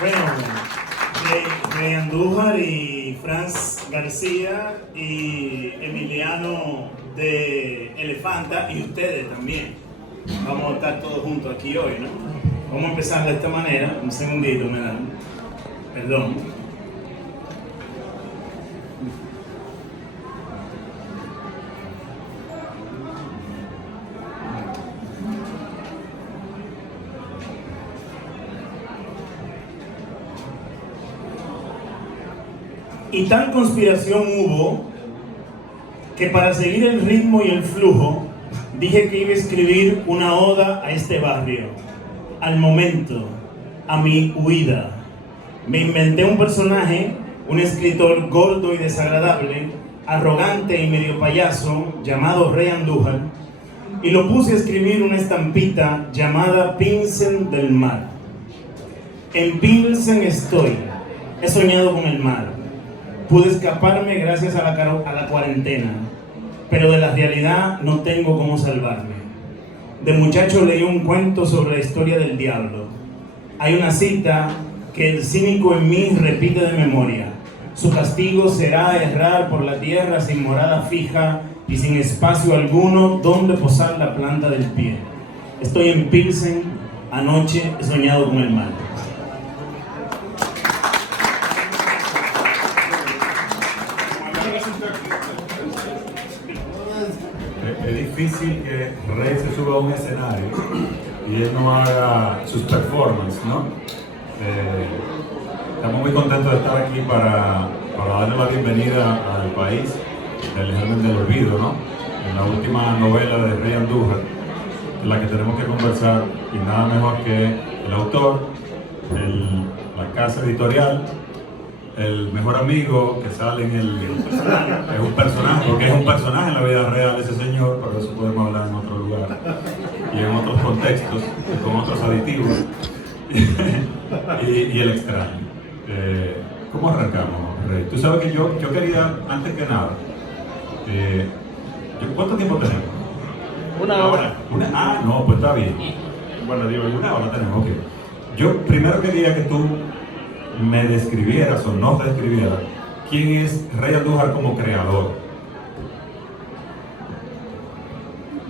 Bueno, de Andújar y Franz García y Emiliano de Elefanta y ustedes también. Vamos a estar todos juntos aquí hoy, ¿no? Vamos a empezar de esta manera. Un segundito, me dan. Perdón. Y tal conspiración hubo que para seguir el ritmo y el flujo dije que iba a escribir una oda a este barrio, al momento, a mi huida. Me inventé un personaje, un escritor gordo y desagradable, arrogante y medio payaso, llamado Rey Andújar, y lo puse a escribir una estampita llamada Pilsen del Mar. En Pilsen estoy, he soñado con el mar. Pude escaparme gracias a la cuarentena, pero de la realidad no tengo cómo salvarme. De muchacho leí un cuento sobre la historia del diablo. Hay una cita que el cínico en mí repite de memoria. Su castigo será errar por la tierra sin morada fija y sin espacio alguno donde posar la planta del pie. Estoy en Pilsen, anoche he soñado con el mar. Es difícil que Rey se suba a un escenario y él no haga sus performances, ¿no? Estamos muy contentos de estar aquí para darle la bienvenida al país del Germen del Olvido, ¿no? En la última novela de Rey Andújar, en la que tenemos que conversar, y nada mejor que el autor, la casa editorial, el mejor amigo que sale en es un personaje, porque es un personaje en la vida real ese señor, pero eso podemos hablar en otro lugar y en otros contextos y con otros aditivos y el extraño. ¿Cómo arrancamos, Rey? Tú sabes que yo quería, antes que nada, ¿cuánto tiempo tenemos? Una hora. No, pues está bien. Bueno, digo, una hora tenemos, ok. Yo primero quería que tú me describieras o nos describieras quién es Rey Andújar como creador.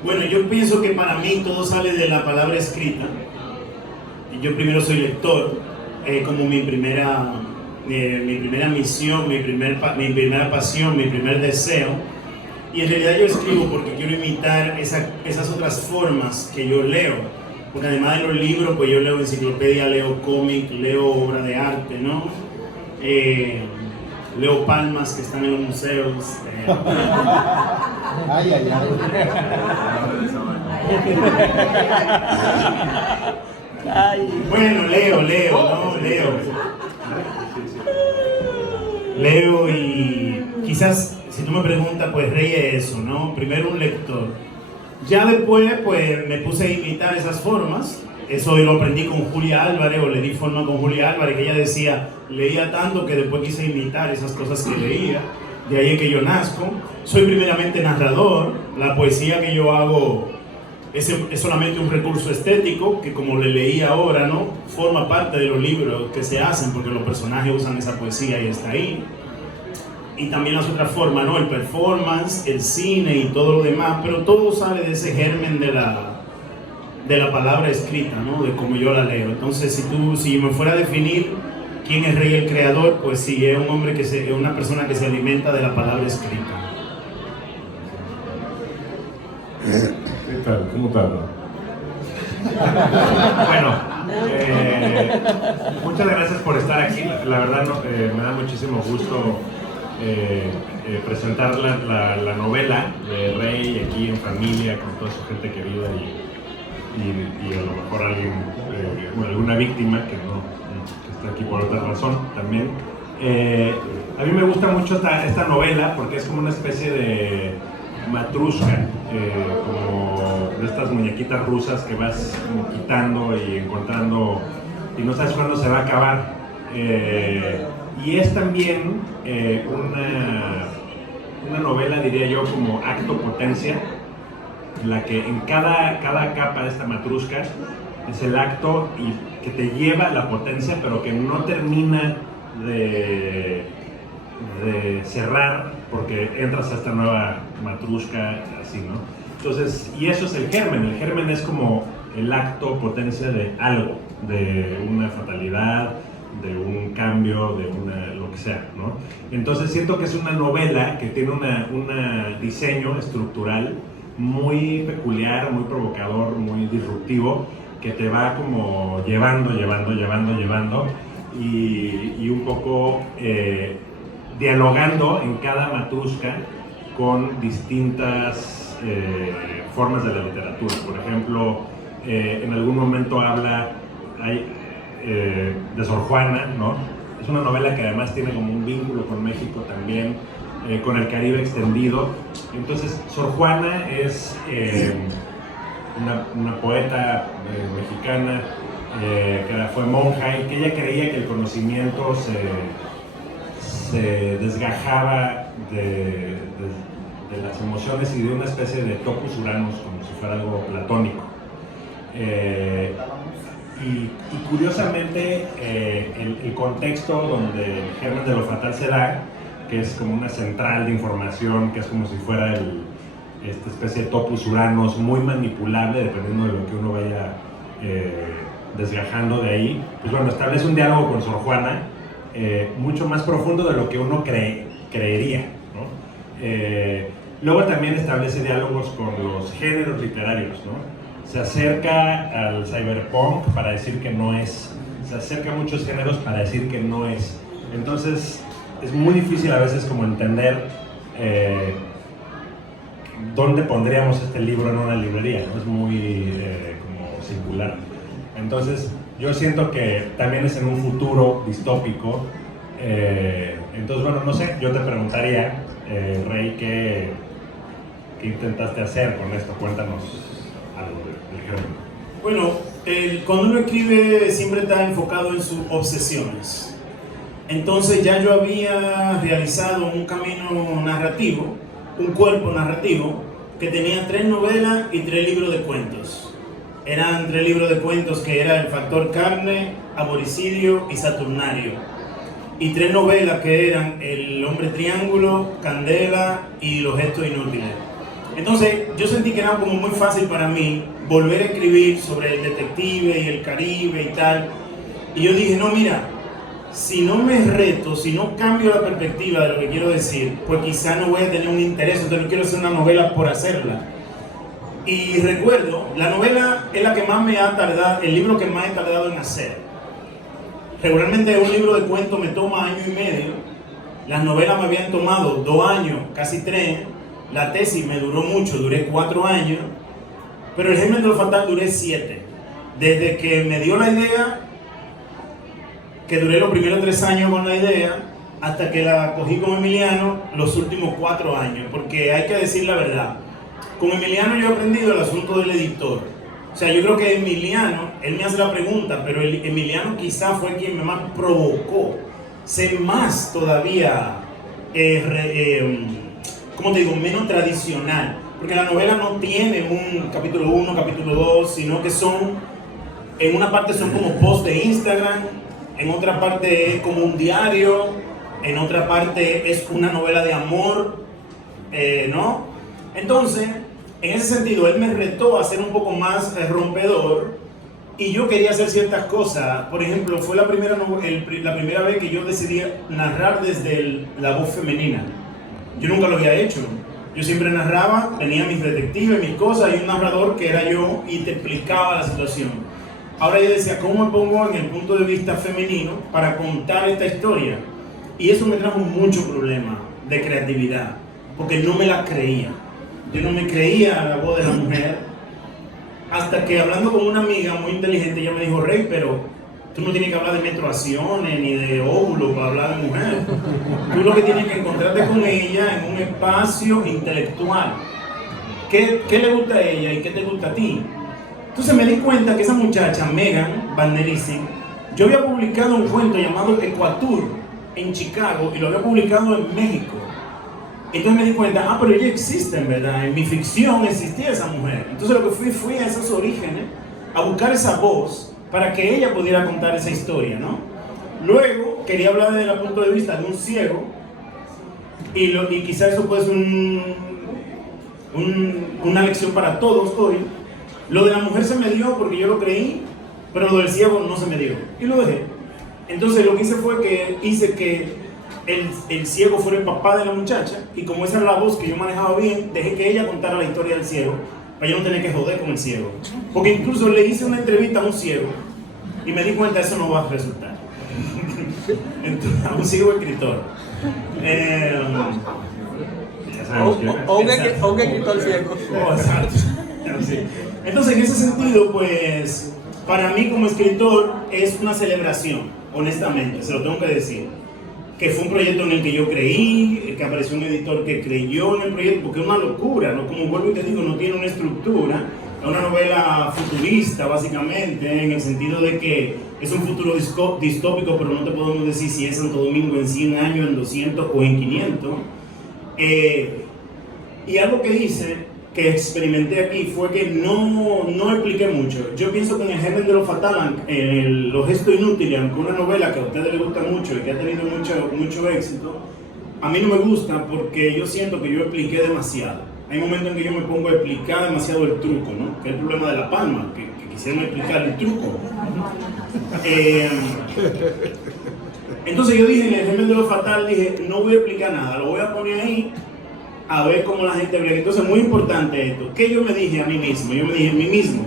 Bueno, yo pienso que para mí todo sale de la palabra escrita. Yo primero soy lector, como mi primera misión, mi primera pasión, mi primer deseo. Y en realidad yo escribo porque quiero imitar esas otras formas que yo leo. Porque además de los libros, pues yo leo enciclopedia, leo cómic, leo obra de arte, ¿no? Leo palmas que están en los museos. Ay, ay, ay. Bueno, leo, Leo y quizás, si tú me preguntas, pues Rey es eso, ¿no? Primero un lector. Ya después, pues me puse a imitar esas formas. Eso lo aprendí con Julia Álvarez, o le di forma con Julia Álvarez, que ella decía, leía tanto que después quise imitar esas cosas que leía. De ahí es que yo nazco. Soy primeramente narrador. La poesía que yo hago es solamente un recurso estético, que como le leí ahora, ¿no? Forma parte de los libros que se hacen, porque los personajes usan esa poesía y está ahí. Y también las otras formas, ¿no? El performance, el cine y todo lo demás, pero todo sale de ese germen de la palabra escrita, ¿no? De cómo yo la leo. Entonces, si yo me fuera a definir quién es Rey el creador, pues sí, es un hombre es una persona que se alimenta de la palabra escrita. ¿Qué tal? ¿Cómo estás? Bueno, muchas gracias por estar aquí. La verdad me da muchísimo gusto presentar la novela de Rey aquí en familia, con toda su gente querida y a lo mejor alguna víctima que está aquí por otra razón también. A mí me gusta mucho esta novela porque es como una especie de matrushka, como de estas muñequitas rusas que vas como quitando y encontrando y no sabes cuándo se va a acabar. Y es también una novela, diría yo, como acto potencia, en la que en cada capa de esta matrushka es el acto y que te lleva a la potencia, pero que no termina de cerrar porque entras a esta nueva matrushka, así, ¿no? Entonces, y eso es el germen es como el acto, potencia de algo, de una fatalidad, de un cambio, de lo que sea, ¿no? Entonces siento que es una novela que tiene un diseño estructural muy peculiar, muy provocador, muy disruptivo, que te va como llevando y un poco dialogando en cada matrushka con distintas formas de la literatura. Por ejemplo, en algún momento habla de Sor Juana, ¿no? Es una novela que además tiene como un vínculo con México también, con el Caribe extendido. Entonces, Sor Juana es una poeta mexicana que fue monja y que ella creía que el conocimiento se desgajaba de las emociones y de una especie de topus uranus, como si fuera algo platónico. Y curiosamente, el contexto donde el germen de lo fatal se da, que es como una central de información, que es como si fuera esta especie de topus uranus muy manipulable, dependiendo de lo que uno vaya desgajando de ahí, pues bueno, establece un diálogo con Sor Juana mucho más profundo de lo que uno creería, ¿no? Luego también establece diálogos con los géneros literarios, ¿no? Se acerca al cyberpunk para decir que no es, se acerca a muchos géneros para decir que no es. Entonces es muy difícil a veces como entender dónde pondríamos este libro en una librería, ¿no? Es muy como singular. Entonces yo siento que también es en un futuro distópico. Entonces bueno, no sé, yo te preguntaría, Rey, ¿qué intentaste hacer con esto? Cuéntanos algo del germen. Bueno, cuando uno escribe siempre está enfocado en sus obsesiones. Entonces ya yo había realizado un camino narrativo, un cuerpo narrativo, que tenía 3 novelas y 3 libros de cuentos. Eran 3 libros de cuentos que era El factor carne, Aboricidio y Saturnario. Y 3 novelas que eran El hombre triángulo, Candela y Los gestos inútiles. Entonces yo sentí que era como muy fácil para mí volver a escribir sobre el detective y el Caribe y tal. Y yo dije, no, mira, si no me reto, si no cambio la perspectiva de lo que quiero decir, pues quizá no voy a tener un interés, entonces no quiero hacer una novela por hacerla. Y recuerdo, la novela es la que más me ha tardado, el libro que más he tardado en hacer. Regularmente un libro de cuentos me toma 1 año y medio, las novelas me habían tomado 2 años, casi 3, la tesis me duró mucho, duré 4 años, pero el germen de lo fatal duré 7. Desde que me dio la idea, que duré los primeros 3 años con la idea, hasta que la cogí con Emiliano los últimos 4 años, porque hay que decir la verdad. Con Emiliano yo he aprendido el asunto del editor. O sea, yo creo que Emiliano, él me hace la pregunta, pero Emiliano quizá fue quien me más provocó ser más todavía, ¿cómo te digo?, menos tradicional. Porque la novela no tiene un capítulo 1, capítulo 2, sino que son, en una parte son como posts de Instagram, en otra parte es como un diario, en otra parte es una novela de amor, ¿no? Entonces, en ese sentido, él me retó a ser un poco más rompedor y yo quería hacer ciertas cosas. Por ejemplo, fue la primera vez que yo decidí narrar desde la voz femenina. Yo nunca lo había hecho. Yo siempre narraba, tenía mis detectives, mis cosas y un narrador que era yo y te explicaba la situación. Ahora yo decía, ¿cómo me pongo en el punto de vista femenino para contar esta historia? Y eso me trajo mucho problema de creatividad, porque no me la creía. Yo no me creía la voz de la mujer, hasta que hablando con una amiga muy inteligente, ella me dijo, Rey, pero tú no tienes que hablar de menstruaciones ni de óvulos para hablar de mujer. Tú lo que tienes que encontrarte con ella en un espacio intelectual. ¿Qué le gusta a ella y qué te gusta a ti? Entonces me di cuenta que esa muchacha, Megan Van Der Isen, yo había publicado un cuento llamado Ecuatur en Chicago y lo había publicado en México. Entonces me di cuenta, pero ella existe en verdad, en mi ficción existía esa mujer. Entonces lo que fui a esos orígenes a buscar esa voz para que ella pudiera contar esa historia, ¿no? Luego quería hablar desde el punto de vista de un ciego y quizás eso puede ser una lección para todos hoy. Lo de la mujer se me dio porque yo lo creí, pero lo del ciego no se me dio y lo dejé. Entonces lo que hice fue que hice que el ciego fuera el papá de la muchacha, y como esa era la voz que yo manejaba bien, dejé que ella contara la historia del ciego para yo no tener que joder con el ciego, porque incluso le hice una entrevista a un ciego y me di cuenta que eso no va a resultar. Entonces, a un ciego escritor. Ya sabemos quién es. O un escritor ciego. Oh, exacto. Sí. Entonces, en ese sentido, pues, para mí como escritor es una celebración, honestamente, se lo tengo que decir. Que fue un proyecto en el que yo creí, que apareció un editor que creyó en el proyecto, porque es una locura, ¿no? Como vuelvo y te digo, no tiene una estructura, es una novela futurista, básicamente, en el sentido de que es un futuro distópico, pero no te podemos decir si es Santo Domingo en 100 años, en 200 o en 500. Y algo que hice, que experimenté aquí, fue que no expliqué mucho. Yo pienso que en El germen de lo fatal, Los gestos inútiles, aunque una novela que a ustedes les gusta mucho y que ha tenido mucho éxito, a mí no me gusta porque yo siento que yo expliqué demasiado. Hay momentos en que yo me pongo a explicar demasiado el truco, ¿no? Que es el problema de La Palma, que quisieron explicar el truco. Entonces yo dije, en El germen de lo fatal, dije, no voy a explicar nada, lo voy a poner ahí a ver cómo la gente ve. Entonces, muy importante esto. ¿Qué yo me dije a mí mismo? Yo me dije a mí mismo,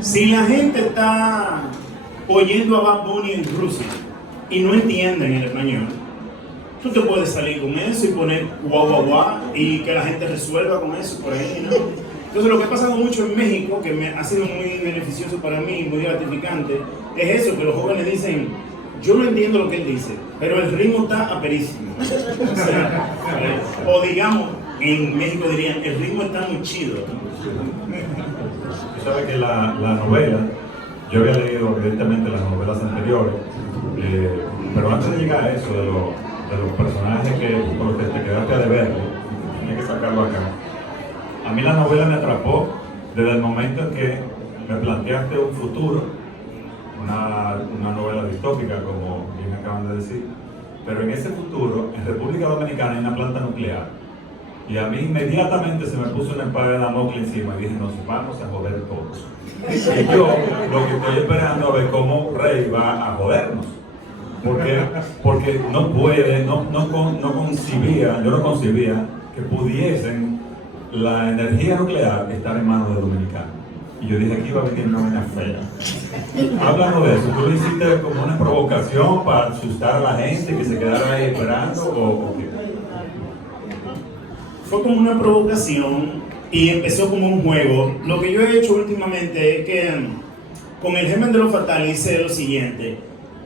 si la gente está oyendo a Bad Bunny en Rusia y no entienden el español, tú te puedes salir con eso y poner guau guau guau y que la gente resuelva con eso por ahí, ¿no? Entonces, lo que ha pasado mucho en México, que ha sido muy beneficioso para mí, muy gratificante, es eso, que los jóvenes dicen, yo no entiendo lo que él dice, pero el ritmo está aperísimo. O sea, o digamos, en México dirían, el ritmo está muy chido. Tú sabes que la novela, yo había leído evidentemente las novelas anteriores, pero antes de llegar a eso, de los personajes con los que te quedaste a deber, tienes que sacarlo acá. A mí la novela me atrapó desde el momento en que me planteaste un futuro, una novela distópica, como bien acaban de decir, pero en ese futuro, en República Dominicana hay una planta nuclear, y a mí inmediatamente se me puso una espada de Damocles encima y dije, nos vamos a joder todos. Y yo lo que estoy esperando a ver cómo Rey va a jodernos, porque no puede, yo no concibía que pudiesen la energía nuclear estar en manos de dominicanos. Y yo dije, aquí va a venir una vaina fea. Háblanos de eso. ¿Tú lo hiciste como una provocación para asustar a la gente que se quedara ahí esperando o qué? Fue como una provocación y empezó como un juego. Lo que yo he hecho últimamente es que con El germen de lo fatal hice lo siguiente.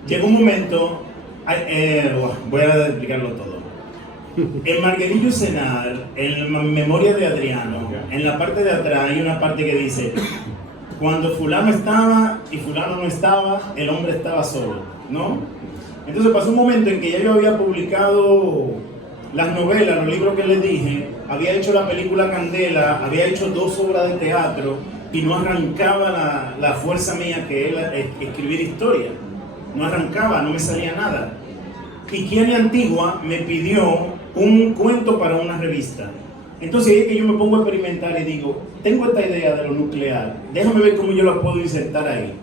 Llegó un momento, voy a explicarlo todo. En Marguerite Yourcenar, en Memoria de Adriano, en la parte de atrás hay una parte que dice, cuando fulano estaba y fulano no estaba, el hombre estaba solo, ¿no? Entonces pasó un momento en que ya yo había publicado las novelas, los libros que les dije, había hecho la película Candela, había hecho 2 obras de teatro y no arrancaba la fuerza mía que es escribir historia. No arrancaba, no me salía nada. Y Kiani Antigua me pidió un cuento para una revista. Entonces ahí es que yo me pongo a experimentar y digo, tengo esta idea de lo nuclear, déjame ver cómo yo la puedo insertar ahí.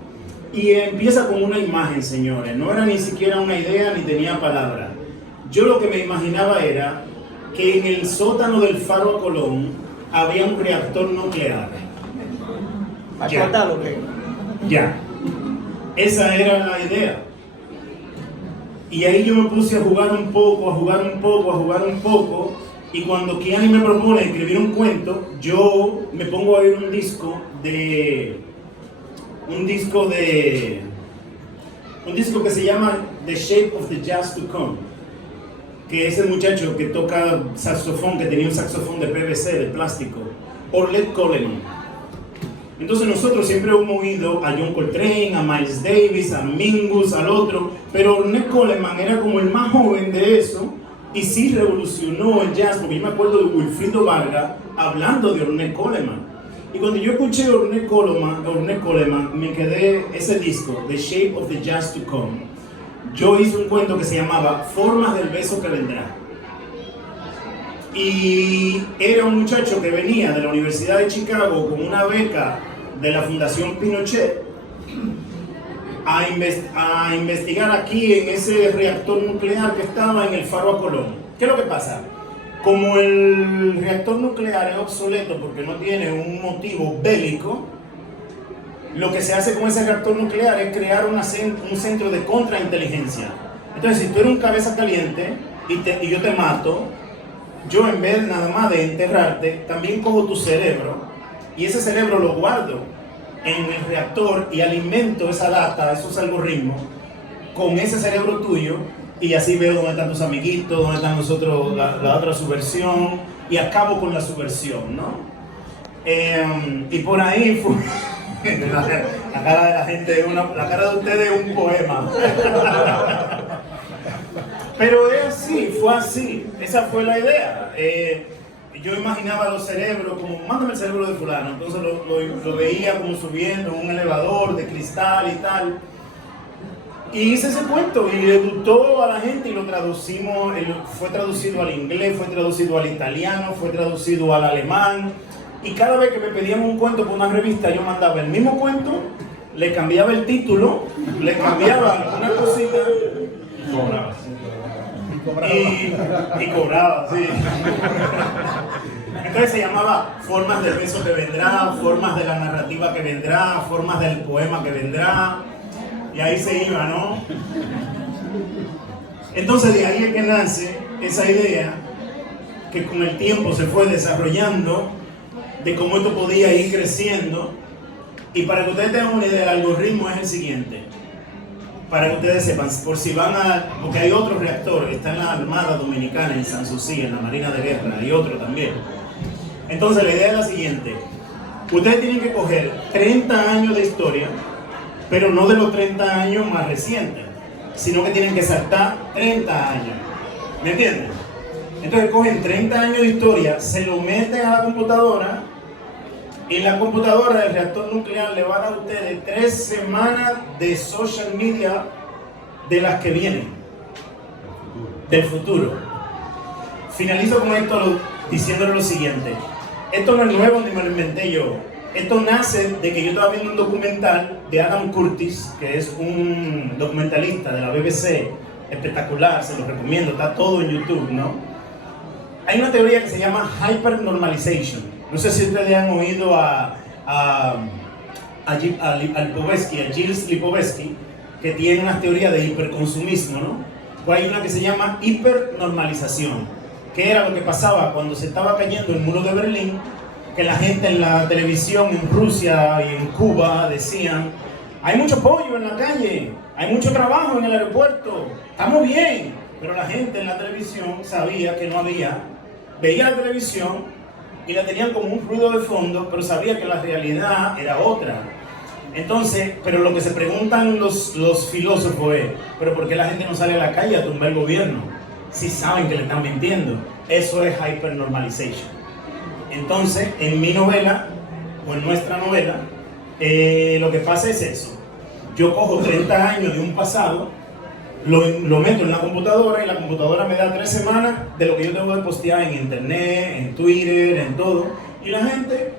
Y empieza con una imagen, señores, no era ni siquiera una idea ni tenía palabra. Yo lo que me imaginaba era que en el sótano del Faro a Colón había un reactor nuclear. Ya. Esa era la idea. Y ahí yo me puse a jugar un poco, y cuando Kiani me propone escribir un cuento, yo me pongo a oír un disco que se llama The Shape of the Jazz to Come, que es el muchacho que toca saxofón, que tenía un saxofón de PVC, de plástico, Ornette Coleman. Entonces nosotros siempre hemos oído a John Coltrane, a Miles Davis, a Mingus, al otro, pero Ornette Coleman era como el más joven de eso y sí revolucionó el jazz, porque yo me acuerdo de Wilfrido Vargas hablando de Ornette Coleman. Y cuando yo escuché Ornette Coleman, me quedé ese disco, The Shape of the Jazz to Come. Yo hice un cuento que se llamaba Formas del beso que vendrá. Y era un muchacho que venía de la Universidad de Chicago con una beca de la Fundación Pinochet a investigar aquí en ese reactor nuclear que estaba en el Faro a Colón. ¿Qué es lo que pasa? Como el reactor nuclear es obsoleto porque no tiene un motivo bélico, lo que se hace con ese reactor nuclear es crear un centro de contrainteligencia. Entonces, si tú eres un cabeza caliente y yo te mato, yo en vez nada más de enterrarte, también cojo tu cerebro y ese cerebro lo guardo en el reactor y alimento esa data, esos algoritmos con ese cerebro tuyo, y así veo dónde están tus amiguitos, dónde están nosotros, la otra subversión, y acabo con la subversión, ¿no? Y por ahí fue la cara de la gente, la cara de ustedes es un poema. Pero es así, fue así, esa fue la idea. Yo imaginaba los cerebros como, mándame el cerebro de fulano, entonces lo veía como subiendo en un elevador de cristal y tal. Y hice ese cuento y le gustó a la gente y lo traducimos, fue traducido al inglés, fue traducido al italiano, fue traducido al alemán. Y cada vez que me pedían un cuento por una revista, yo mandaba el mismo cuento, le cambiaba el título, le cambiaba una cosita. Y cobrabas. Y cobraba, sí. Entonces se llamaba Formas del beso que vendrá, Formas de la narrativa que vendrá, Formas del poema que vendrá. Y ahí se iba, ¿no? Entonces de ahí es que nace esa idea que con el tiempo se fue desarrollando de cómo esto podía ir creciendo. Y para que ustedes tengan una idea, el algoritmo es el siguiente. Para que ustedes sepan, por si van porque hay otro reactor, está en la Armada Dominicana, en Sanssouci, en la Marina de Guerra, y otro también. Entonces la idea es la siguiente. Ustedes tienen que coger 30 años de historia, pero no de los 30 años más recientes, sino que tienen que saltar 30 años. ¿Me entienden? Entonces cogen 30 años de historia, se lo meten a la computadora, y la computadora del reactor nuclear le va a dar a ustedes 3 semanas de social media de las que vienen, del futuro. Finalizo con esto diciéndole lo siguiente. Esto no es nuevo ni me lo inventé yo. Esto nace de que yo estaba viendo un documental de Adam Curtis, que es un documentalista de la BBC, espectacular, se lo recomiendo, está todo en YouTube, ¿no? Hay una teoría que se llama hypernormalization. No sé si ustedes han oído a Gilles Lipovetsky, que tiene una teoría de hiperconsumismo, ¿no? Pues hay una que se llama hipernormalización, que era lo que pasaba cuando se estaba cayendo el muro de Berlín, que la gente en la televisión en Rusia y en Cuba decían: hay mucho pollo en la calle, hay mucho trabajo en el aeropuerto, estamos bien. Pero la gente en la televisión sabía que no había, veía la televisión y la tenían como un ruido de fondo, pero sabía que la realidad era otra. Entonces, pero lo que se preguntan los filósofos es: ¿pero por qué la gente no sale a la calle a tumbar el gobierno? Si saben que le están mintiendo. Eso es hypernormalization. Entonces, en mi novela, o en nuestra novela, lo que pasa es eso. Yo cojo 30 años de un pasado, lo meto en la computadora y la computadora me da 3 semanas de lo que yo tengo que postear en internet, en Twitter, en todo. Y la gente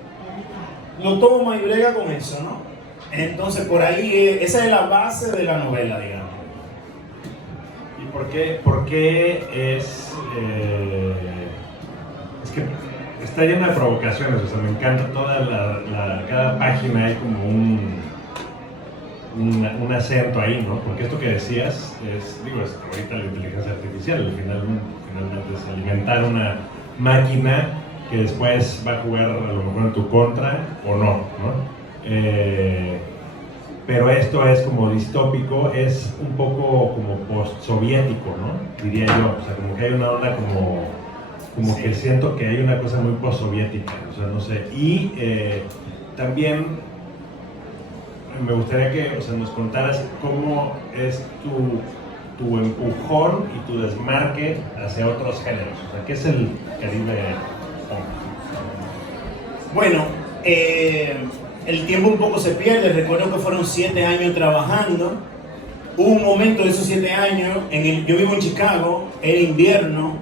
lo toma y brega con eso, ¿no? Entonces, por ahí, esa es la base de la novela, digamos. ¿Y por qué es que está llena de provocaciones? O sea, me encanta cada página hay como un acento ahí, ¿no? Porque esto que decías es ahorita la inteligencia artificial, finalmente es alimentar una máquina que después va a jugar a lo mejor en tu contra o no, ¿no? Pero esto es como distópico, es un poco como post-soviético, ¿no? Diría yo, o sea, como que hay una onda como sí, que siento que hay una cosa muy post-soviética, o sea, no sé. Y también me gustaría que, o sea, nos contaras cómo es tu empujón y tu desmarque hacia otros géneros. O sea, ¿qué es el Caribe? Bueno, El tiempo un poco se pierde. Recuerdo que fueron 7 años trabajando. Hubo un momento de esos 7 años, yo vivo en Chicago, era invierno.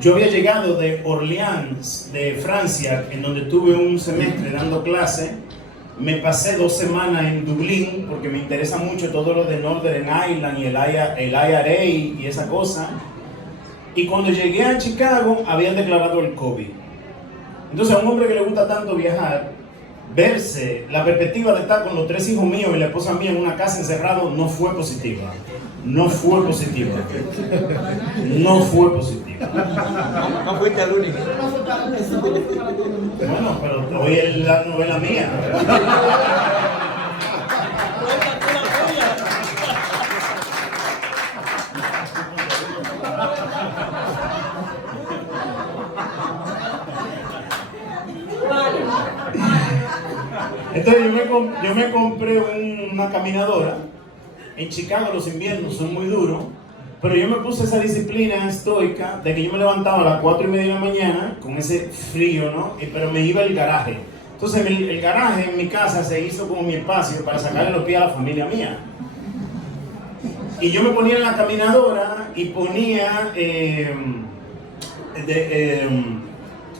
Yo había llegado de Orleans, de Francia, en donde tuve un semestre dando clase. Me pasé 2 semanas en Dublín, porque me interesa mucho todo lo de Northern Ireland y el IRA y esa cosa. Y cuando llegué a Chicago, habían declarado el COVID. Entonces, a un hombre que le gusta tanto viajar, verse la perspectiva de estar con los 3 hijos míos y la esposa mía en una casa encerrado no fue positiva. No fue positiva. No fue positiva. No fuiste el único. Bueno, pero hoy es la novela mía. Entonces yo me compré una caminadora. En Chicago los inviernos son muy duros, pero yo me puse esa disciplina estoica de que yo me levantaba a las 4:30 de la mañana con ese frío, ¿no? Pero me iba al garaje. Entonces el garaje en mi casa se hizo como mi espacio para sacarle los pies a la familia mía. Y yo me ponía en la caminadora y ponía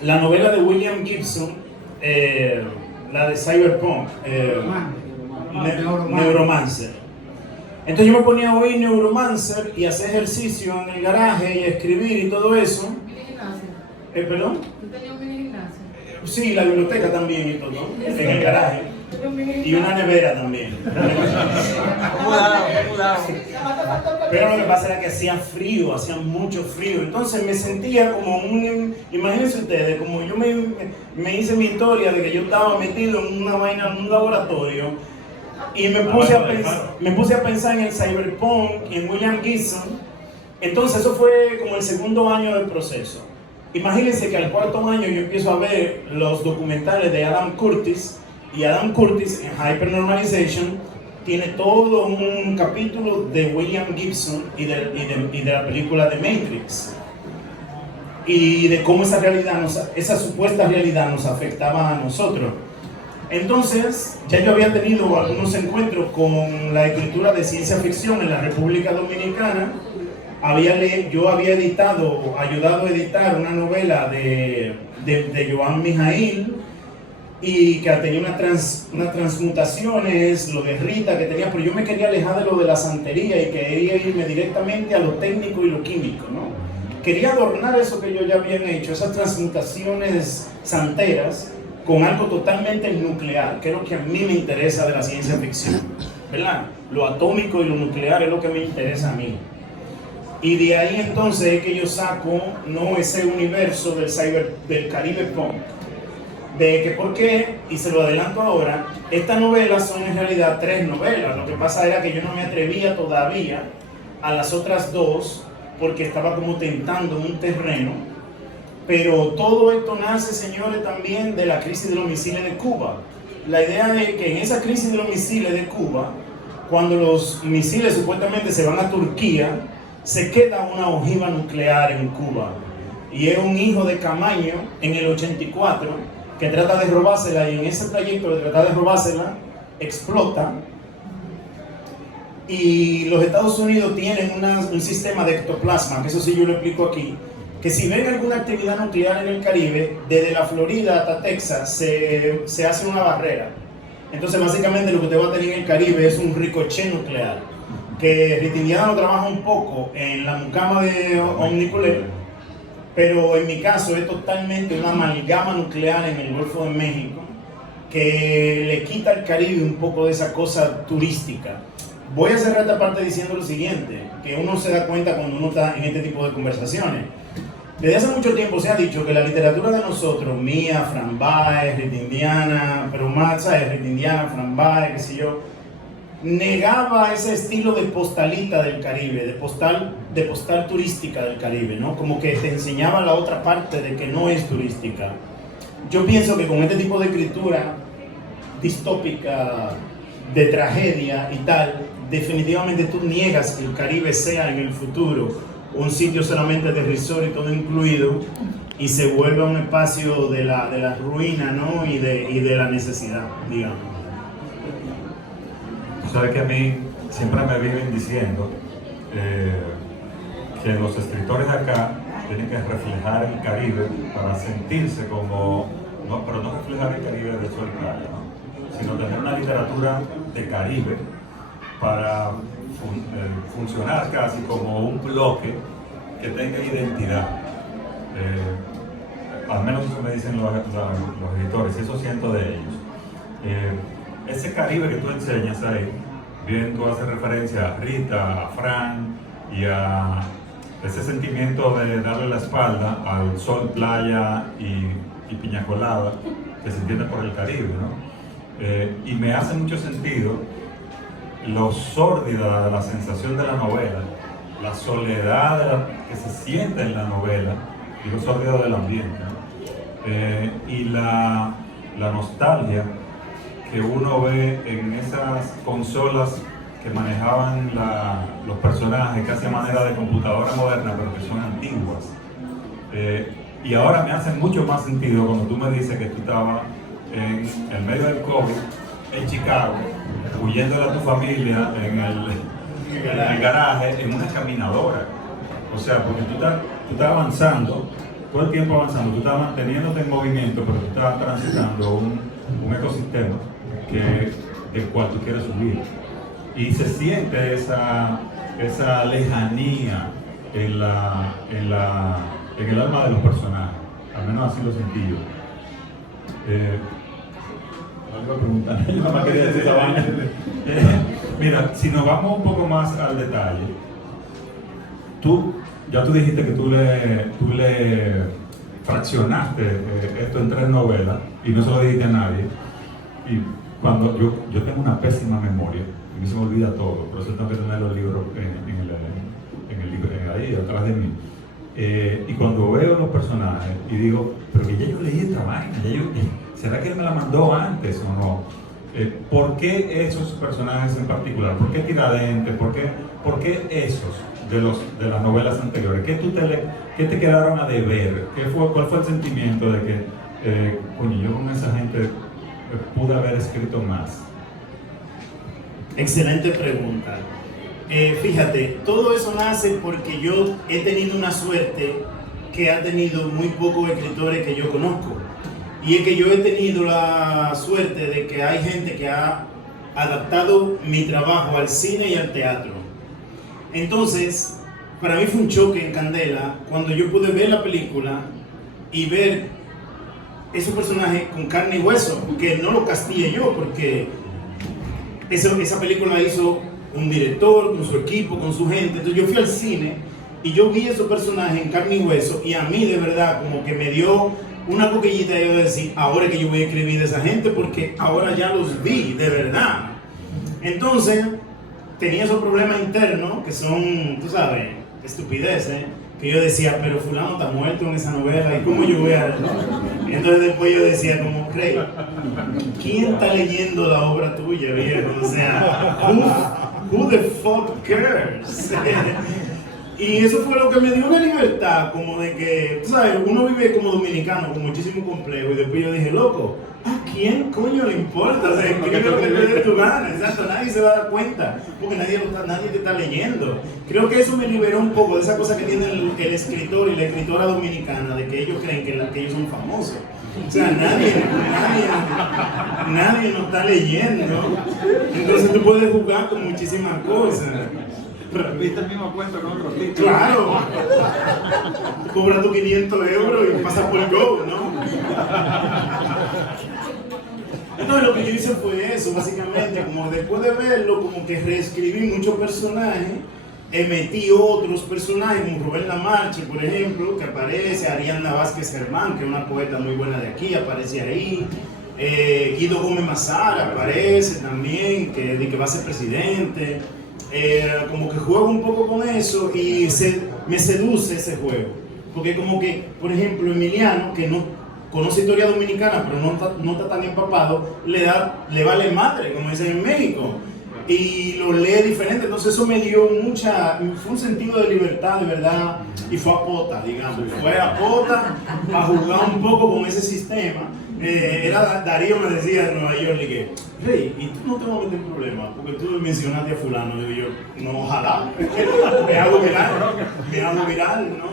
la novela de William Gibson, la de Cyberpunk, Neuromancer. Entonces yo me ponía a oír Neuromancer y hacer ejercicio en el garaje y escribir y todo eso. ¿Perdón? ¿Tú tenías un mini gimnasio? Sí, la biblioteca también y todo, en el garaje. Y una nevera también. Mudado. Pero lo que pasa era que hacía mucho frío. Entonces me sentía como imagínense ustedes, como yo me hice mi historia de que yo estaba metido en una vaina, en un laboratorio. Y me puse a pensar en el Cyberpunk y en William Gibson. Entonces eso fue como el 2.º año del proceso. Imagínense que al 4.º año yo empiezo a ver los documentales de Adam Curtis. Y Adam Curtis en Hypernormalization tiene todo un capítulo de William Gibson y de la película de Matrix. Y de cómo esa supuesta realidad nos afectaba a nosotros. Entonces, ya yo había tenido algunos encuentros con la escritura de ciencia ficción en la República Dominicana. Yo había ayudado a editar una novela de Joan Mijaíl, y que tenía unas transmutaciones, lo de Rita que tenía, pero yo me quería alejar de lo de la santería y quería irme directamente a lo técnico y lo químico, ¿no? Quería adornar eso que yo ya había hecho, esas transmutaciones santeras, con algo totalmente nuclear, que es lo que a mí me interesa de la ciencia ficción, ¿verdad? Lo atómico y lo nuclear es lo que me interesa a mí. Y de ahí entonces es que yo saco, ¿no?, ese universo del Caribe Punk. De que por qué, y se lo adelanto ahora, estas novelas son en realidad 3 novelas. Lo que pasa era que yo no me atrevía todavía a las otras 2 porque estaba como tentando un terreno. Pero todo esto nace, señores, también de la crisis de los misiles de Cuba. La idea es que en esa crisis de los misiles de Cuba, cuando los misiles supuestamente se van a Turquía, se queda una ojiva nuclear en Cuba. Y es un hijo de Camaño en el 84 que trata de robársela, y en ese trayecto de tratar de robársela, explota. Y los Estados Unidos tienen un sistema de ectoplasma, que eso sí yo lo explico aquí, que si ven alguna actividad nuclear en el Caribe, desde la Florida hasta Texas se hace una barrera. Entonces básicamente lo que usted va a tener en el Caribe es un ricochet nuclear, que Ritindiana lo trabaja un poco en la mucama de Omniculé, pero en mi caso es totalmente una amalgama nuclear en el Golfo de México, que le quita al Caribe un poco de esa cosa turística. Voy a cerrar esta parte diciendo lo siguiente, que uno se da cuenta cuando uno está en este tipo de conversaciones. Desde hace mucho tiempo se ha dicho que la literatura de nosotros, mía, Fran Báez, Ritindiana, pero más, ¿sabes? Ritindiana, Fran Báez, qué sé yo, negaba ese estilo de postalita del Caribe, de postal turística del Caribe, ¿no? Como que te enseñaba la otra parte de que no es turística. Yo pienso que con este tipo de escritura distópica, de tragedia y tal, definitivamente tú niegas que el Caribe sea en el futuro un sitio solamente de resort y todo incluido, y se vuelve un espacio de la ruina, ¿no? y de la necesidad, digamos. Sabes que a mí siempre me viven diciendo que los escritores acá tienen que reflejar el Caribe para sentirse como, no, pero no reflejar el Caribe de sol y playa, ¿no? Sino tener una literatura de Caribe para funcionar casi como un bloque que tenga identidad. Al menos eso me dicen los editores, y eso siento de ellos. Ese Caribe que tú enseñas ahí, bien tú haces referencia a Rita, a Fran y a ese sentimiento de darle la espalda al sol, playa y piña colada que se entiende por el Caribe, ¿no? Y me hace mucho sentido lo sórdida de la sensación de la novela, la soledad que se siente en la novela, y lo sórdido del ambiente, ¿no? Y la nostalgia que uno ve en esas consolas que manejaban los personajes casi a manera de computadora moderna, pero que son antiguas. Y ahora me hace mucho más sentido cuando tú me dices que tú estabas en el medio del COVID, en Chicago, huyéndole a tu familia en el garaje, en una caminadora. O sea, porque tú estás avanzando, todo el tiempo avanzando, tú estás manteniéndote en movimiento, pero tú estás transitando un ecosistema del cual tú quieres subir. Y se siente esa lejanía en el alma de los personajes, al menos así lo sentí yo. Algo a preguntar, yo nada más quería decir esa vaina. Mira, si nos vamos un poco más al detalle, ya tú dijiste que tú le fraccionaste esto en 3 novelas y no se lo dijiste a nadie. Y cuando yo tengo una pésima memoria, a mí se me olvida todo, por eso tengo que tener los libros en el libro ahí atrás de mí. Y cuando veo los personajes y digo, pero que ya yo leí esta vaina, ¿será que él me la mandó antes o no? ¿Por qué esos personajes en particular? ¿Por qué Tiradentes? ¿Por qué esos de las novelas anteriores? ¿Qué te quedaron a deber? ¿Cuál fue el sentimiento de que, coño, yo con esa gente pude haber escrito más? Excelente pregunta. Fíjate, todo eso nace porque yo he tenido una suerte que ha tenido muy pocos escritores que yo conozco. Y es que yo he tenido la suerte de que hay gente que ha adaptado mi trabajo al cine y al teatro. Entonces, para mí fue un choque en Candela cuando yo pude ver la película y ver esos personajes con carne y hueso, que no lo castille yo, porque esa película la hizo un director con su equipo, con su gente. Entonces yo fui al cine y yo vi esos personajes en carne y hueso, y a mí de verdad como que me dio una coquillita de decir, ahora que yo voy a escribir de esa gente, porque ahora ya los vi de verdad. Entonces tenía esos problemas internos que son, tú sabes, estupideces, que yo decía, pero fulano está muerto en esa novela, ¿y cómo yo voy a...? Entonces después yo decía como, Rey, ¿quién está leyendo la obra tuya, viejo? O sea, who the fuck cares? Y eso fue lo que me dio una libertad, como de que, tú sabes, uno vive como dominicano con muchísimo complejo, y después yo dije, loco, ¿a quién coño le importa? O sea, escribe lo que te dé tu gana, exacto, nadie se va a dar cuenta, porque nadie te está leyendo. Creo que eso me liberó un poco de esa cosa que tiene el escritor y la escritora dominicana, de que ellos creen que ellos son famosos. O sea, nadie nos está leyendo, entonces tú puedes jugar con muchísimas cosas. Repite el mismo cuento con otros títulos. Claro. Cobra tus 500 euros y pasas por Go, ¿no? Entonces lo que yo hice fue eso, básicamente, como después de verlo, como que reescribí muchos personajes, metí otros personajes, como Rubén Lamarche, por ejemplo, que aparece, Ariadna Vázquez Germán, que es una poeta muy buena de aquí, aparece ahí. Guido Gómez Mazara aparece también, que va a ser presidente. Como que juego un poco con eso y me seduce ese juego, porque como que, por ejemplo, Emiliano, que no conoce historia dominicana pero no está tan empapado, le vale madre, como dicen en México, y lo lee diferente, entonces eso me dio fue un sentido de libertad, de verdad, y fue a pota, digamos, fue a pota a jugar un poco con ese sistema. Darío me decía en Nueva York, que, Rey, y tú no te vas a meter en problemas, porque tú mencionaste a fulano, digo yo, no, ojalá, me hago viral, ¿no?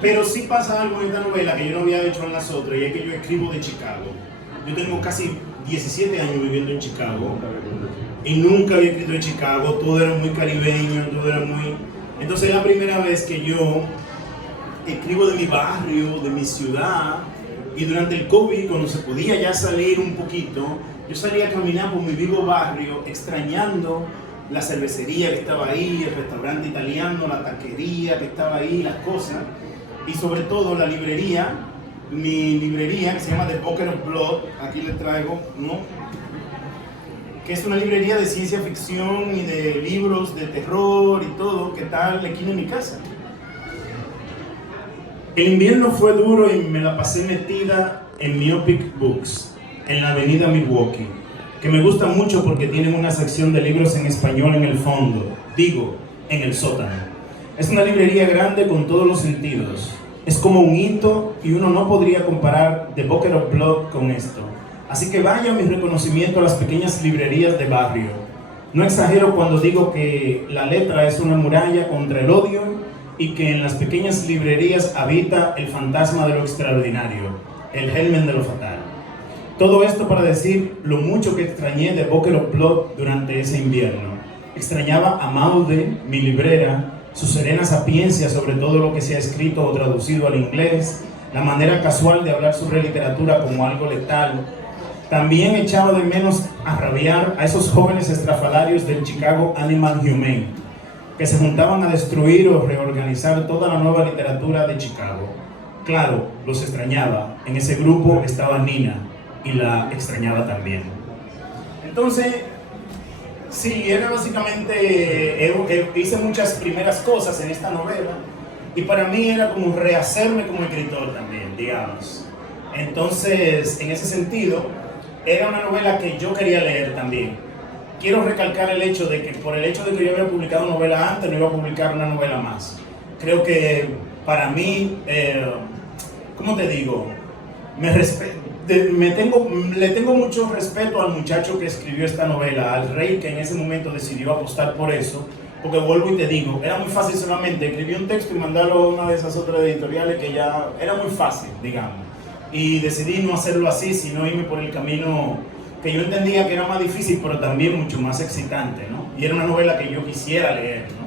Pero sí pasa algo en esta novela que yo no había hecho en las otras, y es que yo escribo de Chicago. Yo tengo casi 17 años viviendo en Chicago y nunca había escrito en Chicago, todo era muy caribeño, todo era muy... Entonces es la primera vez que yo escribo de mi barrio, de mi ciudad, y durante el COVID, cuando se podía ya salir un poquito, yo salía a caminar por mi vivo barrio extrañando la cervecería que estaba ahí, el restaurante italiano, la taquería que estaba ahí, las cosas, y sobre todo la librería, mi librería que se llama The Bucket of Blood, aquí les traigo, ¿no? Que es una librería de ciencia ficción y de libros de terror y todo, que está en la esquina de mi casa. El invierno fue duro y me la pasé metida en Myopic Books, en la avenida Milwaukee, que me gusta mucho porque tienen una sección de libros en español en el fondo, digo, en el sótano. Es una librería grande con todos los sentidos. Es como un hito y uno no podría comparar The Bucket of Blood con esto. Así que vaya mi reconocimiento a las pequeñas librerías de barrio. No exagero cuando digo que la letra es una muralla contra el odio y que en las pequeñas librerías habita el fantasma de lo extraordinario, el germen de lo fatal. Todo esto para decir lo mucho que extrañé The Bucket of Blood durante ese invierno. Extrañaba a Maude, mi librera, su serena sapiencia sobre todo lo que se ha escrito o traducido al inglés, la manera casual de hablar sobre literatura como algo letal. También echaba de menos a rabiar a esos jóvenes estrafalarios del Chicago Animal Humane, que se juntaban a destruir o reorganizar toda la nueva literatura de Chicago. Claro, los extrañaba. En ese grupo estaba Nina, y la extrañaba también. Entonces, sí, era básicamente, hice muchas primeras cosas en esta novela y para mí era como rehacerme como escritor también, digamos. Entonces, en ese sentido, era una novela que yo quería leer también. Quiero recalcar el hecho de que por el hecho de que yo había publicado novela antes, no iba a publicar una novela más. Creo que para mí, ¿cómo te digo? Le tengo mucho respeto al muchacho que escribió esta novela, al Rey que en ese momento decidió apostar por eso, porque vuelvo y te digo, era muy fácil solamente escribir un texto y mandarlo a una de esas otras editoriales que ya era muy fácil, digamos, y decidí no hacerlo así, sino irme por el camino que yo entendía que era más difícil, pero también mucho más excitante, ¿no? Y era una novela que yo quisiera leer, ¿no?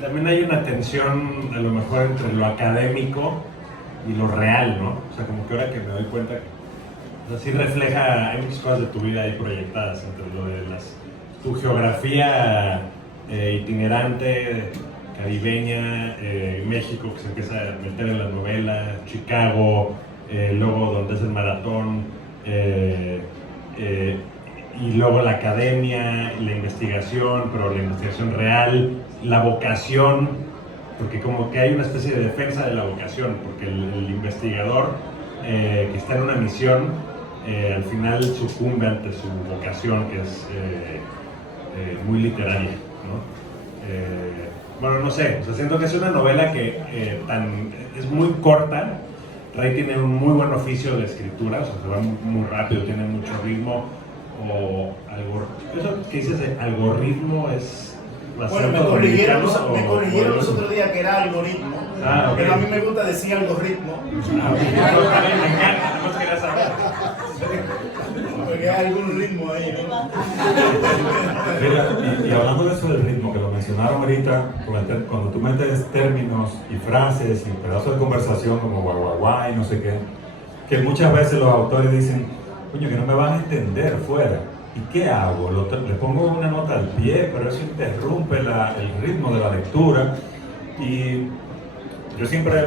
También hay una tensión a lo mejor entre lo académico y lo real, ¿no? O sea, como que ahora que me doy cuenta, o sea, sí refleja, hay muchas cosas de tu vida ahí proyectadas entre lo de tu geografía itinerante, caribeña, México que se empieza a meter en la novela, Chicago, luego donde es el maratón, y luego la academia, la investigación, pero la investigación real, la vocación, porque como que hay una especie de defensa de la vocación, porque el investigador que está en una misión al final sucumbe ante su vocación, que es muy literaria, ¿no? Bueno, no sé, o sea, siento que es una novela que es muy corta. Ray tiene un muy buen oficio de escritura, o sea, se va muy rápido, tiene mucho ritmo, o algo. Eso que dices de algoritmo es... Bueno, me corrigieron los otros días que era algoritmo, okay. Pero a mí me gusta decir algoritmo. Me encanta, no quería saber. Porque hay algún ritmo ahí, ¿no? Mira, y hablando de eso del ritmo, que lo mencionaron ahorita, cuando tú metes términos y frases y pedazos de conversación como guay, no sé qué, que muchas veces los autores dicen, coño, que no me van a entender fuera. ¿Y qué hago? Le pongo una nota al pie, pero eso interrumpe el ritmo de la lectura. Y yo siempre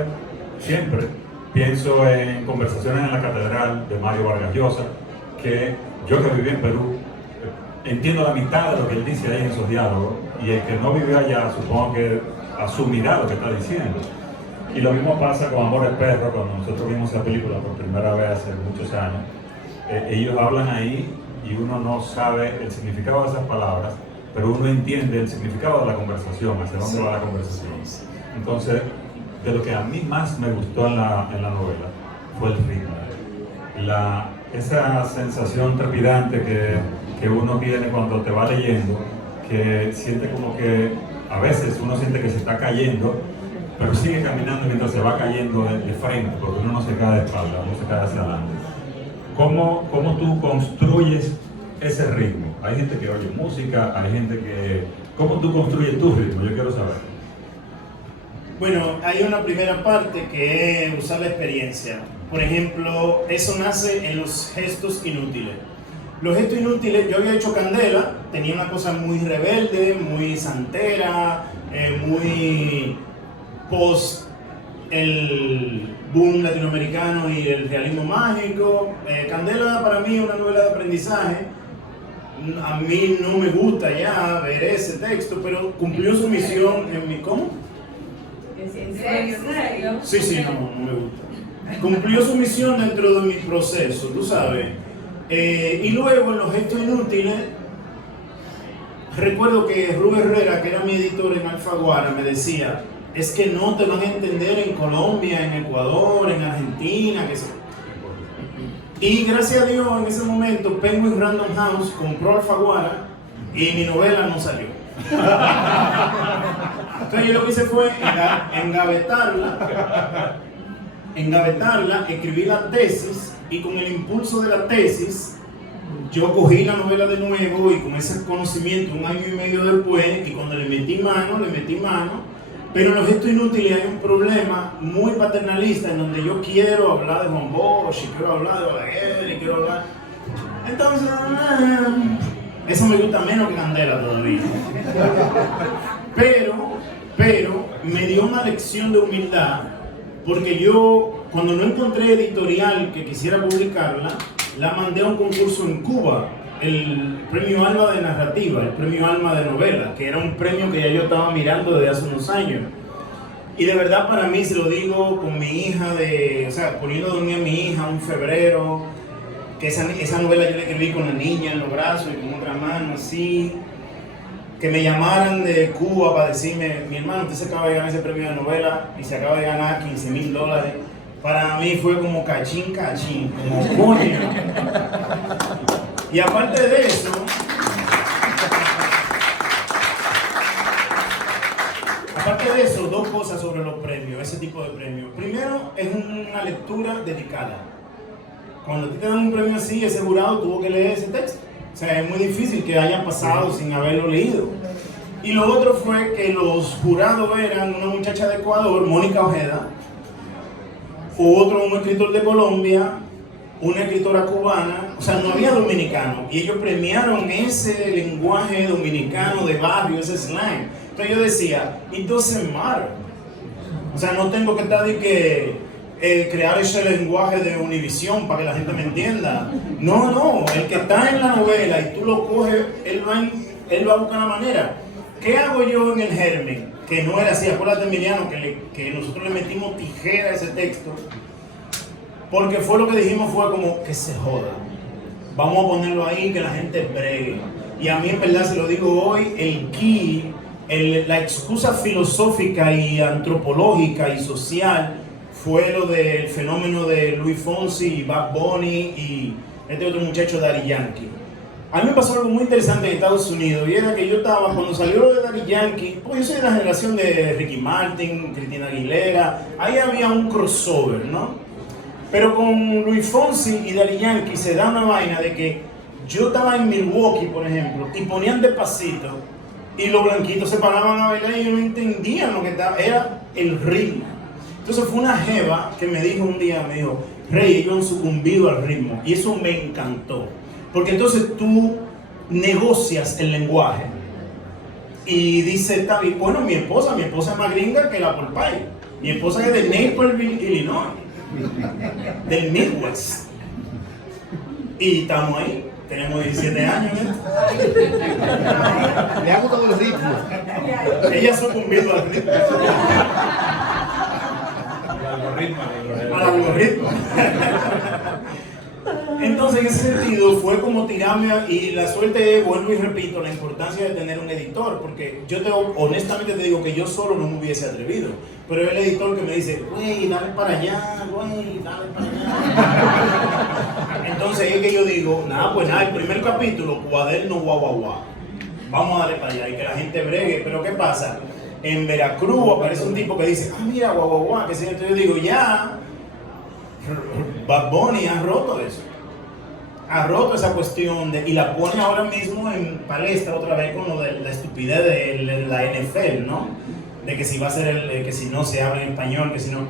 pienso en Conversaciones en la Catedral de Mario Vargas Llosa, que yo que viví en Perú, entiendo la mitad de lo que él dice ahí en esos diálogos, y el que no vivió allá supongo que asumirá lo que está diciendo. Y lo mismo pasa con Amores Perros, cuando nosotros vimos la película por primera vez hace muchos años. ellos hablan ahí y uno no sabe el significado de esas palabras, pero uno entiende el significado de la conversación, hacia dónde va la conversación. Entonces, de lo que a mí más me gustó en la novela fue el ritmo. Esa sensación trepidante que uno tiene cuando te va leyendo, que siente como que a veces uno siente que se está cayendo, pero sigue caminando mientras se va cayendo de frente, porque uno no se cae de espalda, uno se cae hacia adelante. ¿Cómo tú construyes ese ritmo? Hay gente que oye música, hay gente que... ¿Cómo tú construyes tu ritmo? Yo quiero saber. Bueno, hay una primera parte que es usar la experiencia. Por ejemplo, eso nace en los gestos inútiles. Los gestos inútiles, yo había hecho Candela, tenía una cosa muy rebelde, muy santera, muy post el boom latinoamericano y el realismo mágico. Candela para mí es una novela de aprendizaje. A mí no me gusta ya ver ese texto, pero cumplió su misión en mi... ¿Cómo? ¿En serio? Sí, no me gusta. Cumplió su misión dentro de mi proceso, tú sabes. Y luego en los gestos inútiles, recuerdo que Rubén Herrera, que era mi editor en Alfaguara, me decía, es que no te van a entender en Colombia, en Ecuador, en Argentina, que sea. Y gracias a Dios en ese momento Penguin Random House compró Alfaguara y mi novela no salió. Entonces yo lo que hice fue engavetarla, escribí la tesis y con el impulso de la tesis yo cogí la novela de nuevo y con ese conocimiento un año y medio después, y cuando le metí mano, pero en los gestos inútiles hay un problema muy paternalista en donde yo quiero hablar de Juan Bosch, y quiero hablar de Balaguer, y quiero hablar... Entonces, eso me gusta menos que Candela todavía. Pero me dio una lección de humildad, porque yo, cuando no encontré editorial que quisiera publicarla, la mandé a un concurso en Cuba, el premio Alma de narrativa, el premio Alma de novela, que era un premio que ya yo estaba mirando desde hace unos años. Y de verdad para mí, se lo digo con mi hija, poniendo a dormir a mi hija un febrero, que esa novela yo la escribí con la niña en los brazos y con otra mano así, que me llamaran de Cuba para decirme, mi hermano, usted se acaba de ganar ese premio de novela y se acaba de ganar $15,000. Para mí fue como cachín, como coño. Y aparte de eso, dos cosas sobre los premios, ese tipo de premios. Primero, es una lectura dedicada. Cuando te dan un premio así, ese jurado tuvo que leer ese texto. O sea, es muy difícil que hayan pasado sin haberlo leído. Y lo otro fue que los jurados eran una muchacha de Ecuador, Mónica Ojeda, un escritor de Colombia, una escritora cubana, o sea, no había dominicano, y ellos premiaron ese lenguaje dominicano de barrio, ese slang. Entonces yo decía, it doesn't matter. O sea, no tengo que estar crear ese lenguaje de Univisión para que la gente me entienda. No, el que está en la novela y tú lo coges, él va a buscar la manera. ¿Qué hago yo en el germen? Que no era así, acuérdate Emiliano, que nosotros le metimos tijera a ese texto, porque fue lo que dijimos, fue como que se joda, vamos a ponerlo ahí, que la gente bregue. Y a mí en verdad, se lo digo hoy, la excusa filosófica y antropológica y social fue lo del fenómeno de Luis Fonsi y Bad Bunny y este otro muchacho Daddy Yankee. A mí me pasó algo muy interesante en Estados Unidos, y era que yo estaba, cuando salió lo de Daddy Yankee, pues yo soy de la generación de Ricky Martin, Cristina Aguilera, ahí había un crossover, ¿no? Pero con Luis Fonsi y Daddy Yankee se da una vaina de que yo estaba en Milwaukee, por ejemplo, y ponían Despacito, y los blanquitos se paraban a bailar y no entendían lo que era el ritmo. Entonces fue una jeva que me dijo un día, me dijo, Rey, ellos han sucumbido al ritmo, y eso me encantó. Porque entonces tú negocias el lenguaje y dice, está bien, bueno, mi esposa es más gringa que la Polpay. Mi esposa es de Naperville, Illinois, del Midwest. Y estamos ahí, tenemos 17 años. Le ha gustado el ritmo. Ella ha sucumbido al ritmo. Al algoritmo. Entonces, en ese sentido, fue como tirarme, y la suerte es, vuelvo y repito, la importancia de tener un editor, porque yo honestamente te digo que yo solo no me hubiese atrevido, pero es el editor que me dice, güey, dale para allá, güey, dale para allá. Entonces es que yo digo, nada, pues nada, el primer capítulo, cuaderno guau guau guau, vamos a darle para allá y que la gente bregue, pero ¿qué pasa? En Veracruz aparece un tipo que dice, ah, mira, guau guau guau, que si yo digo, ya, Bad Bunny ha roto eso. Ha roto esa cuestión y la pone ahora mismo en palestra otra vez con lo de la estupidez de la NFL, ¿no? De que si va a ser que si no se habla en español, que si no.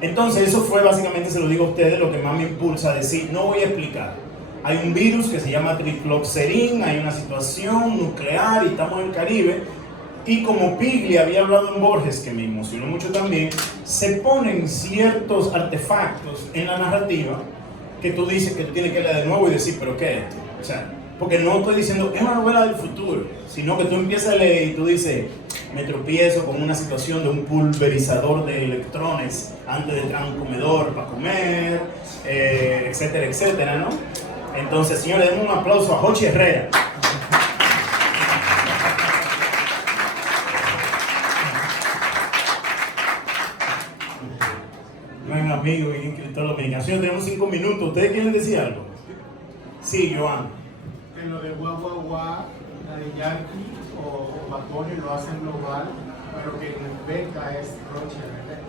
Entonces eso fue básicamente, se lo digo a ustedes, lo que más me impulsa a decir, no voy a explicar. Hay un virus que se llama trifloxerin, hay una situación nuclear y estamos en el Caribe. Y como Pigli había hablado en Borges, que me emocionó mucho también, se ponen ciertos artefactos en la narrativa que tú dices que tú tienes que leer de nuevo y decir, ¿pero qué es esto? O sea, porque no estoy diciendo, es una novela del futuro, sino que tú empiezas a leer y tú dices, me tropiezo con una situación de un pulverizador de electrones antes de entrar a un comedor para comer, etcétera, etcétera, ¿no? Entonces, señores, denme un aplauso a Jochi Herrera. Buen amigo y escritor dominicano. Señor, tenemos 5 minutos. ¿Ustedes quieren decir algo? Sí, Joan. En lo de Guau Guau Guau, la de Yankee o Bad Bunny lo hacen global, pero que en Beca es Roche, ¿verdad?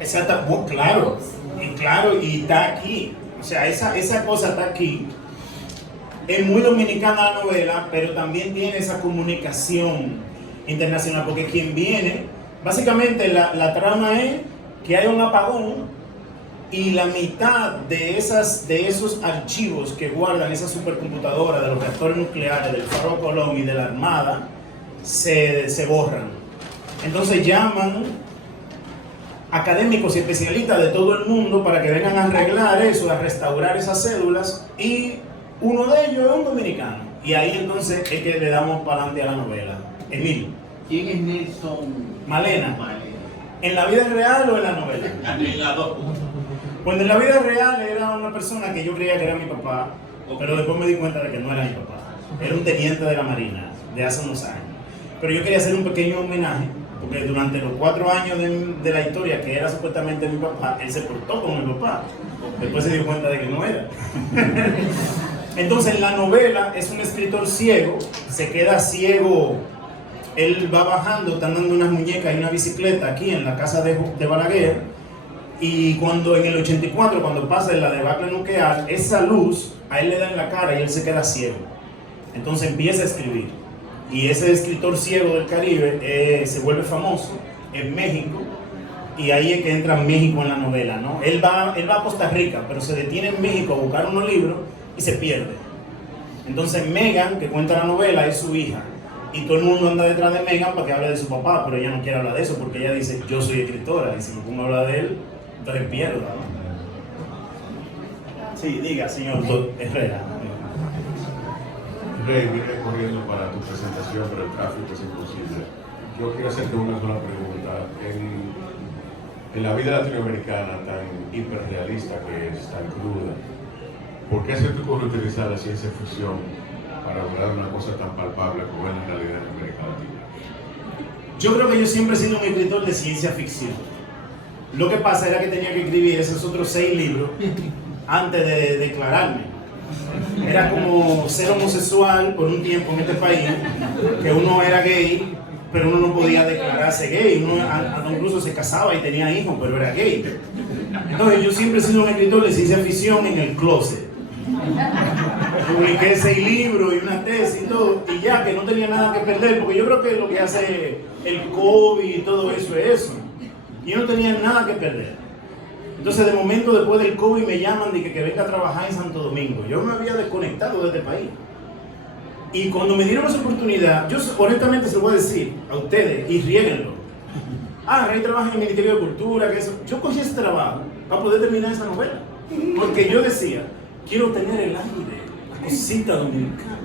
Exacto, claro, y está aquí. O sea, esa cosa está aquí. Es muy dominicana la novela, pero también tiene esa comunicación internacional, porque quien viene, básicamente la trama es que hay un apagón y la mitad de esos archivos que guardan esa supercomputadora de los reactores nucleares del Faro Colón y de la Armada se borran. Entonces llaman académicos y especialistas de todo el mundo para que vengan a arreglar eso, a restaurar esas células, y uno de ellos es un dominicano. Y ahí entonces es que le damos para adelante a la novela. Emil. ¿Quién es Nelson Malena. ¿En la vida real o en la novela? En las dos. Pues en la vida real era una persona que yo creía que era mi papá, pero después me di cuenta de que no era mi papá. Era un teniente de la Marina de hace unos años. Pero yo quería hacer un pequeño homenaje, porque durante los 4 años de la historia que era supuestamente mi papá, él se portó como mi papá. Después se dio cuenta de que no era. Entonces, la novela es un escritor ciego, se queda ciego. Él va bajando, está andando unas muñecas y una bicicleta aquí en la casa de Balaguer, y cuando en el 84, cuando pasa la debacle nuclear, esa luz a él le da en la cara y él se queda ciego. Entonces empieza a escribir, y ese escritor ciego del Caribe se vuelve famoso en México, y ahí es que entra México en la novela, ¿no? Él va a Costa Rica, pero se detiene en México a buscar unos libros y se pierde. Entonces Megan, que cuenta la novela, es su hija. Y todo el mundo anda detrás de Megan para que hable de su papá, pero ella no quiere hablar de eso porque ella dice, yo soy escritora, y si me pongo a hablar de él, entonces pierdo, ¿no? Sí, diga, señor Herrera. Rey, vine corriendo para tu presentación, pero el tráfico es imposible. Yo quiero hacerte una sola pregunta. En la vida latinoamericana tan hiperrealista que es, tan cruda, ¿por qué se te ocurre utilizar la ciencia ficción para lograr una cosa tan palpable como es la realidad en América Latina? Yo creo que yo siempre he sido un escritor de ciencia ficción. Lo que pasa era que tenía que escribir esos otros 6 libros antes de declararme. Era como ser homosexual por un tiempo en este país, que uno era gay, pero uno no podía declararse gay. Uno incluso se casaba y tenía hijos, pero era gay. Entonces yo siempre he sido un escritor de ciencia ficción en el closet. Publiqué 6 libros y una tesis y todo, y ya que no tenía nada que perder, porque yo creo que lo que hace el COVID y todo eso es eso. Yo no tenía nada que perder. Entonces, de momento, después del COVID, me llaman de que venga a trabajar en Santo Domingo. Yo me había desconectado de este país. Y cuando me dieron esa oportunidad, yo honestamente se lo voy a decir a ustedes, y riéguenlo. Rey trabaja en el Ministerio de Cultura, que eso. Yo cogí ese trabajo para poder terminar esa novela. Porque yo decía, quiero tener el aire, la cosita dominicana.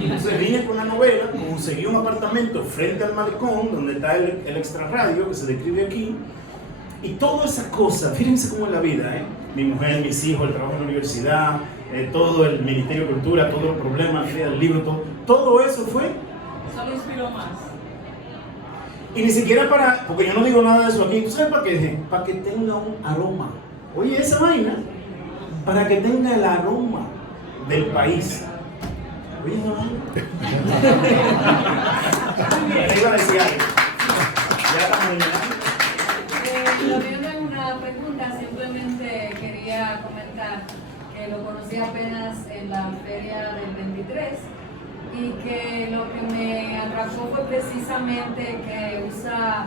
Entonces vine con la novela, conseguí un apartamento frente al malecón, donde está el extrarradio, que se describe aquí, y toda esa cosa, fíjense cómo es la vida, mi mujer, mis hijos, el trabajo en la universidad, todo el Ministerio de Cultura, todo el problema, la feria del libro, todo eso fue. Solo inspiró más. Y ni siquiera porque yo no digo nada de eso aquí, ¿tú sabes para qué? Para que tenga un aroma. Oye, esa vaina, para que tenga el aroma del país. Oye, esa vaina. Iba a decir algo. Ya estamos terminando. Lo mío no es una pregunta, simplemente quería comentar que lo conocí apenas en la feria del 23 y que lo que me atrapó fue precisamente que usa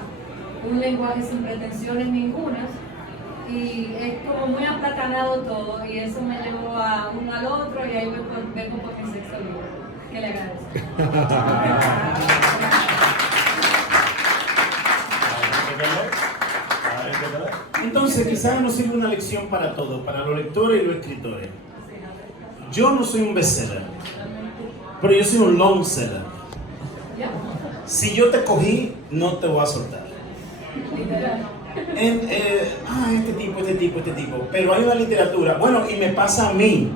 un lenguaje sin pretensiones ninguna y es como muy aplatanado todo y eso me llevó a uno al otro y ahí vengo por mi sexto libro, que le agradezco. Entonces quizás nos sirve una lección para todos, para los lectores y los escritores. Yo no soy un bestseller, pero yo soy un long seller. Si yo te cogí, no te voy a soltar. Este tipo. Pero hay una literatura, bueno, y me pasa a mí,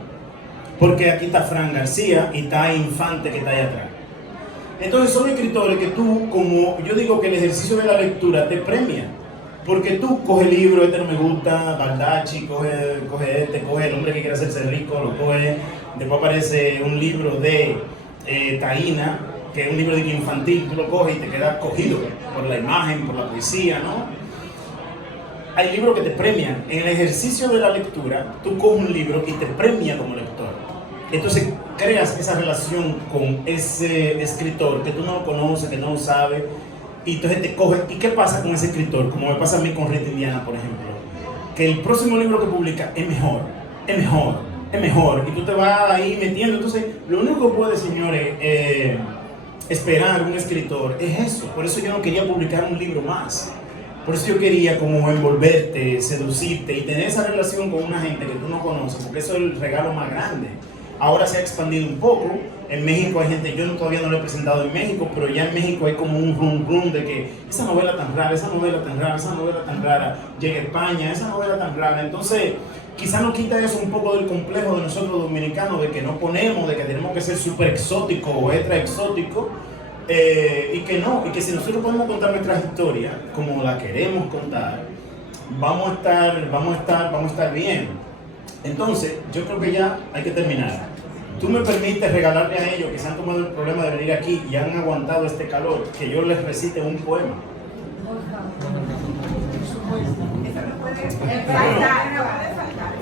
porque aquí está Fran García y está Infante que está ahí atrás. Entonces son escritores que tú, como yo digo que el ejercicio de la lectura te premia. Porque tú coges el libro, este no me gusta, Baldacci, coge el hombre que quiere hacerse rico, lo coge. Después aparece un libro de Taína, que es un libro de infantil, tú lo coges y te quedas cogido por la imagen, por la poesía, ¿no? Hay libros que te premian. En el ejercicio de la lectura, tú coges un libro y te premia como lector. Entonces creas esa relación con ese escritor que tú no lo conoces, que no lo sabes. Y entonces te coge. ¿Y qué pasa con ese escritor? Como me pasa a mí con Rita Indiana, por ejemplo. Que el próximo libro que publica es mejor. Y tú te vas ahí metiendo. Entonces, lo único que puede, señores, esperar un escritor es eso. Por eso yo no quería publicar un libro más. Por eso yo quería como envolverte, seducirte y tener esa relación con una gente que tú no conoces. Porque eso es el regalo más grande. Ahora se ha expandido un poco. En México hay gente, yo todavía no lo he presentado en México, pero ya en México hay como un rum de que esa novela tan rara, llega a España, esa novela tan rara. Entonces, quizá nos quita eso un poco del complejo de nosotros dominicanos, de que no ponemos, de que tenemos que ser súper exótico o extra exótico, y que si nosotros podemos contar nuestras historias como la queremos contar, vamos a estar bien. Entonces, yo creo que ya hay que terminar. Tú me permites regalarle a ellos que se han tomado el problema de venir aquí y han aguantado este calor, que yo les recite un poema.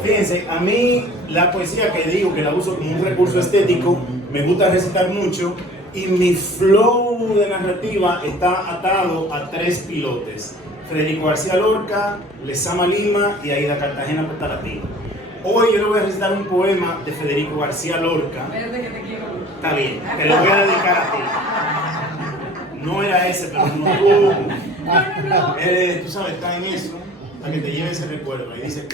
Fíjense, a mí la poesía que digo que la uso como un recurso estético, me gusta recitar mucho y mi flow de narrativa está atado a 3 pilotes: Federico García Lorca, Lezama Lima y Aida Cartagena Portalatina. Hoy yo le voy a recitar un poema de Federico García Lorca. Verde que te quiero. Está bien, te lo voy a dedicar a ti. No era ese, pero no. Tú sabes, está en eso, para que te lleve ese recuerdo. Y dice,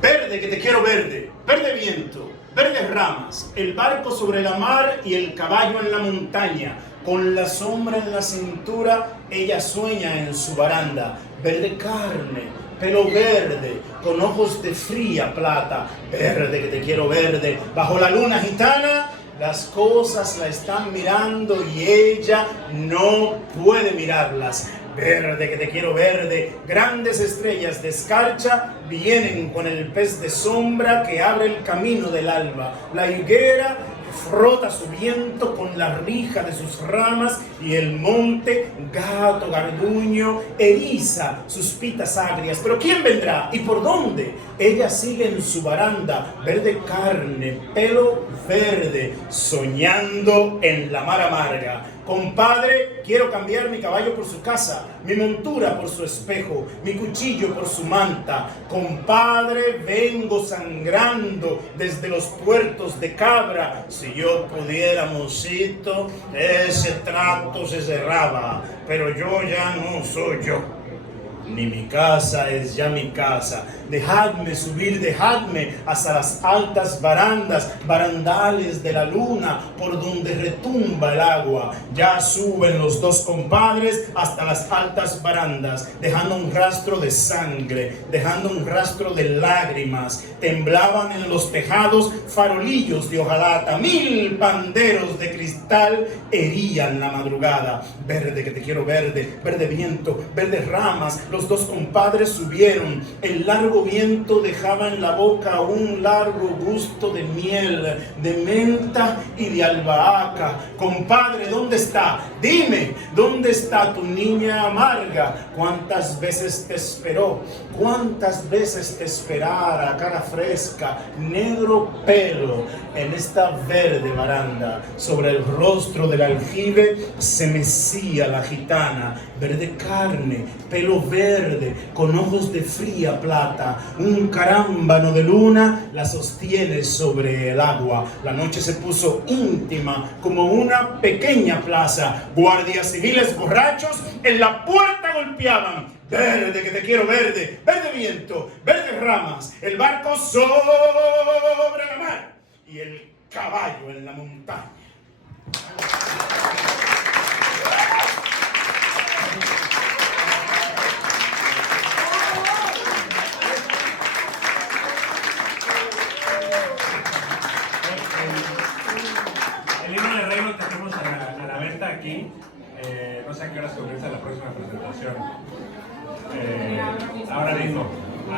verde que te quiero verde viento, verdes ramas, el barco sobre la mar y el caballo en la montaña. Con la sombra en la cintura, ella sueña en su baranda. Verde carne, pelo verde, con ojos de fría plata, verde que te quiero verde, bajo la luna gitana, las cosas la están mirando y ella no puede mirarlas. Verde que te quiero verde, grandes estrellas de escarcha vienen con el pez de sombra que abre el camino del alba. La higuera frota su viento con la rija de sus ramas y el monte, gato garduño, eriza sus pitas agrias. Pero ¿quién vendrá y por dónde? Ella sigue en su baranda, verde carne, pelo verde, soñando en la mar amarga. Compadre, quiero cambiar mi caballo por su casa, mi montura por su espejo, mi cuchillo por su manta. Compadre, vengo sangrando desde los puertos de Cabra. Si yo pudiera, mocito, ese trato se cerraba, pero yo ya no soy yo. ni mi casa es ya mi casa. Dejadme subir, dejadme hasta las altas barandas, barandales de la luna, por donde retumba el agua. Ya suben los dos compadres hasta las altas barandas, dejando un rastro de sangre, dejando un rastro de lágrimas. Temblaban en los tejados farolillos de hojalata, 1000 panderos de cristal herían la madrugada. Verde que te quiero verde, verde viento, verdes ramas. Los dos compadres subieron. El largo viento dejaba en la boca un largo gusto de miel, de menta y de albahaca. Compadre, ¿dónde está? Dime, ¿dónde está tu niña amarga? ¿Cuántas veces te esperó? ¿Cuántas veces te esperara? Cara fresca, negro pelo, en esta verde baranda. Sobre el rostro del aljibe se mecía la gitana. Verde carne, pelo verde, con ojos de fría plata. Un carámbano de luna la sostiene sobre el agua. La noche se puso íntima como una pequeña plaza. Guardias civiles borrachos en la puerta golpeaban. Verde que te quiero verde, verde viento, verdes ramas. El barco sobre la mar y el caballo en la montaña. El libro de Rey lo tenemos a la venta aquí. No sé a qué horas comienza la próxima presentación. Ahora mismo.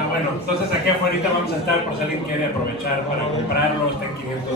Bueno, entonces aquí afuera vamos a estar por si alguien quiere aprovechar para comprarlo. Está en 500